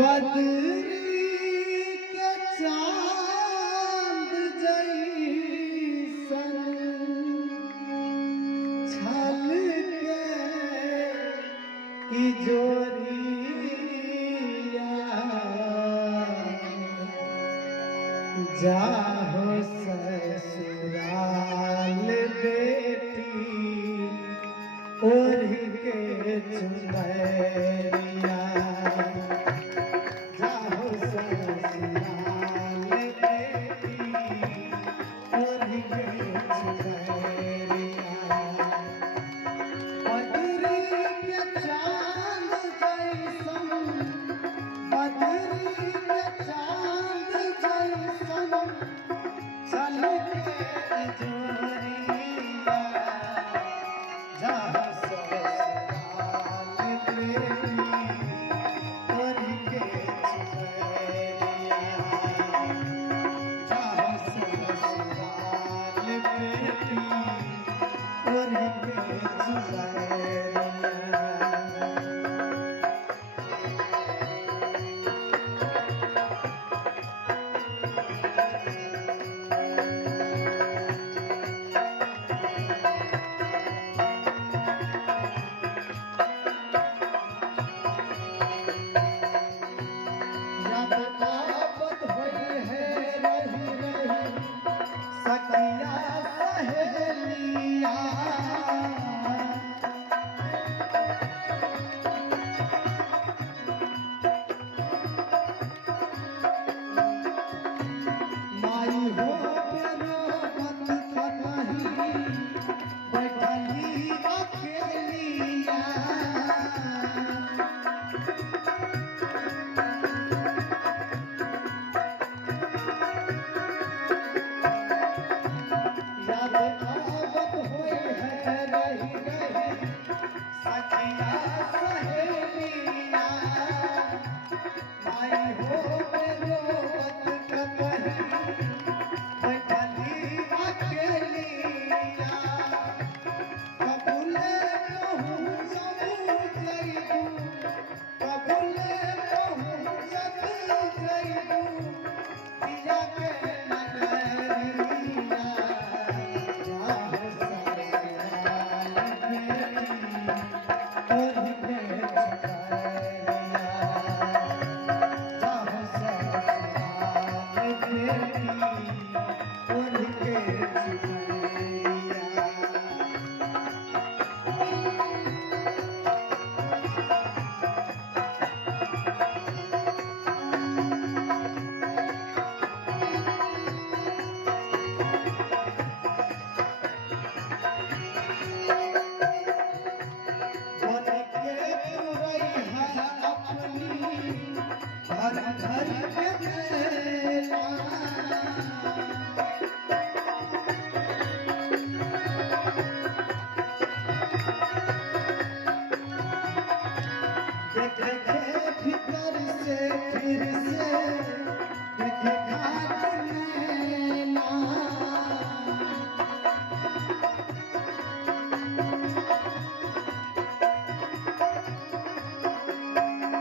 बदरी के चांद जैसन छलके ई जोरिया जाहो ससुराल बेटी ओढ़ के चुनरिया जाहो ससुराल बेटी ओढ़ के चुनरिया बदरी के चांद जैसन बदरी के चांद जैसन छलके जोरिया जाहो ससुराल बेटी ओढ़ के चुनरिया जाहो ससुराल बेटी ओढ़ के चुनरिया। जब आफत होई है रही रही सखिया सहेलिया माई हो मेरो मत कतही बैठली अकेलिया जब आफत होई है रही रही सखिया सहेलिया माई हो मेरो मत कतही बैठली अकेलिया कबूले कहूँ सब जइबू कबूले कहूँ सब जइबू दिया के नगरिया जाहो ससुराल बेटी ओढ़ के चुनरिया जाहो ससुराल बेटी ओढ़ के चुनरिया। बन के तुरैया अपनी घर घर के मेला देखे के भीतर से फिर से देखे घाट नैना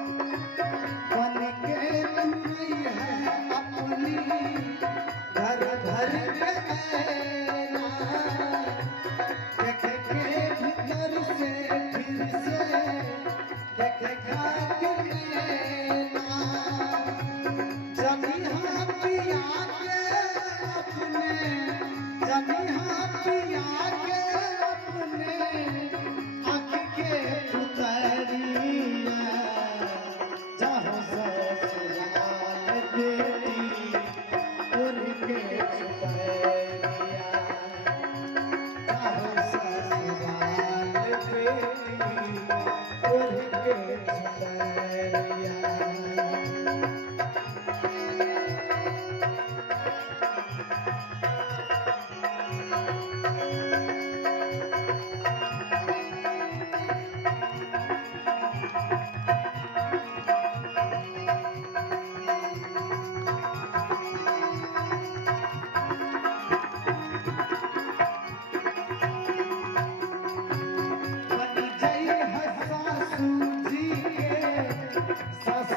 बन के तुरैया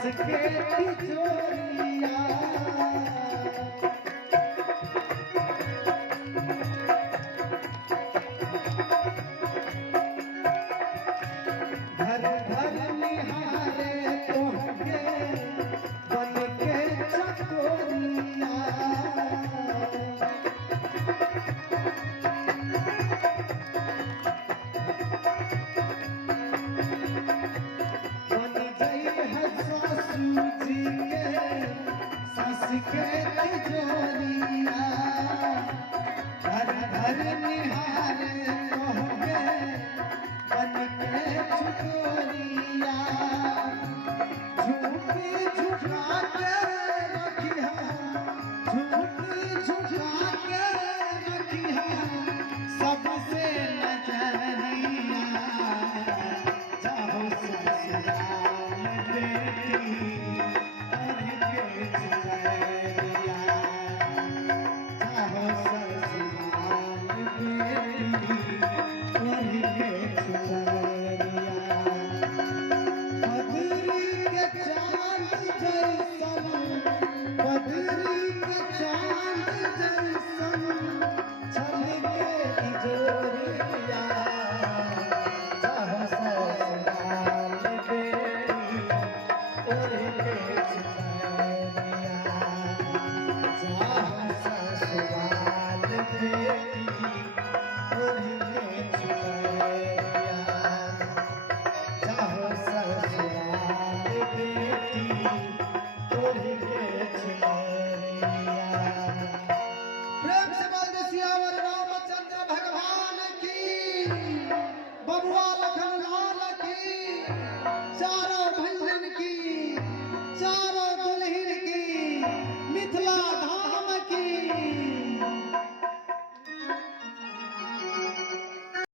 सस के तिजोरिया घर घर निहारे तोहके बन के चकोरिया बन गई है सासू जी के सस के तिजोरिया घर घर निहारे तोहके बन के चकोरिया झूठी झुका के रखिया झूठी झुका के रखिया सबसे नजरिया चाहो ससुराल बेटी और के चुनरिया चाहो ससुराल बेटी और के चुनरिया बदरी के चांद जैसन बदरी के चांद जैसन छल के तिजोरिया